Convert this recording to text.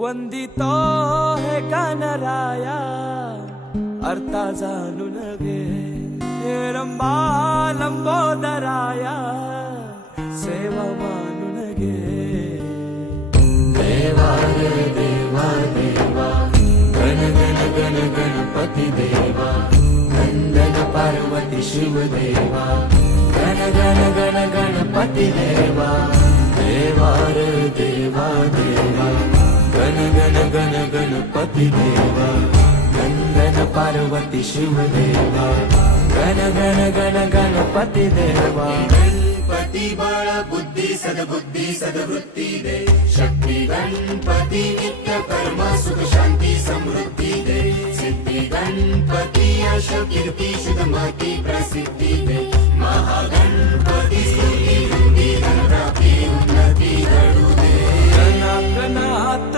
वंदितो हे गणराया अर्था जाणून घे, हे रंबा लंबोदराया सेवा मानून घे. देवा रे देवा देवा गण गण गण गणपती देवा, नंदन पार्वती शिव देवा, गण गण गण गणपती देवा. देवा रे देवा देवा गण गण गण गणपती देवा, नंदन पार्वती शिव देवा, गण गण गण गणपती देवा. गणपती बळ बुद्धी सद्बुद्धी सद्वृत्ती दे, शक्ती गणपती नित्य कर्म सुख शांती समृद्धी दे. सिद्धी गणपती यश कीर्ती शुद्धमती प्रसिद्धी दे. महागणपती